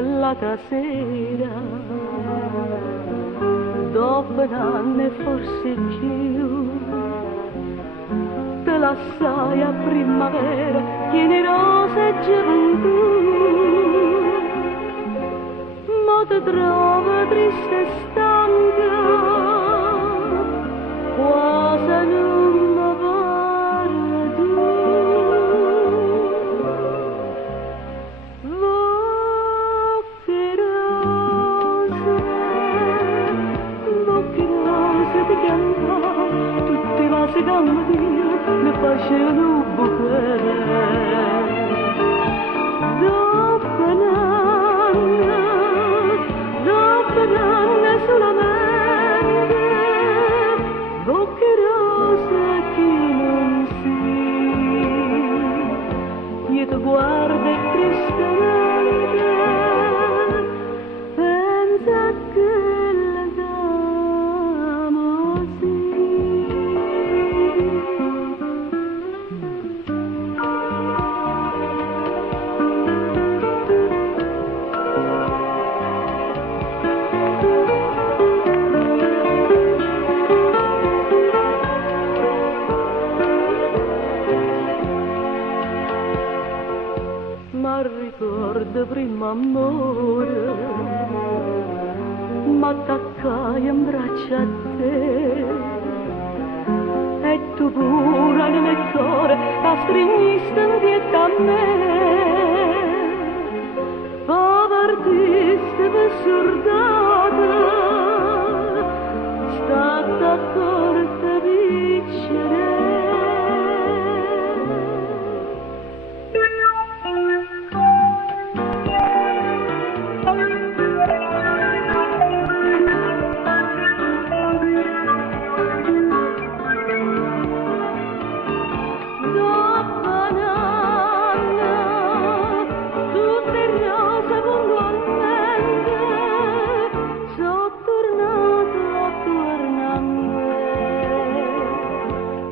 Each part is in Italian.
l'altra sera, dopo un anno e forse più, te lassai a primavera, tieni rose e gioventù, ma ti trovo triste e stanca, quasi non mi parla tu. Bocche rose ti cantavo, tutte le segamatine le facevano bucare. Dopo un anno solamente, bocche rose chi non si, io ti guardo e tristemente pensa che la siamo sì. Ma ricordo prima amore, m'attaccai in braccio a te e tu pure nel mio cuore la stringiste indietro a me. Povertista per sordata, stata accorta vincere.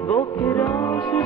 Bocche rose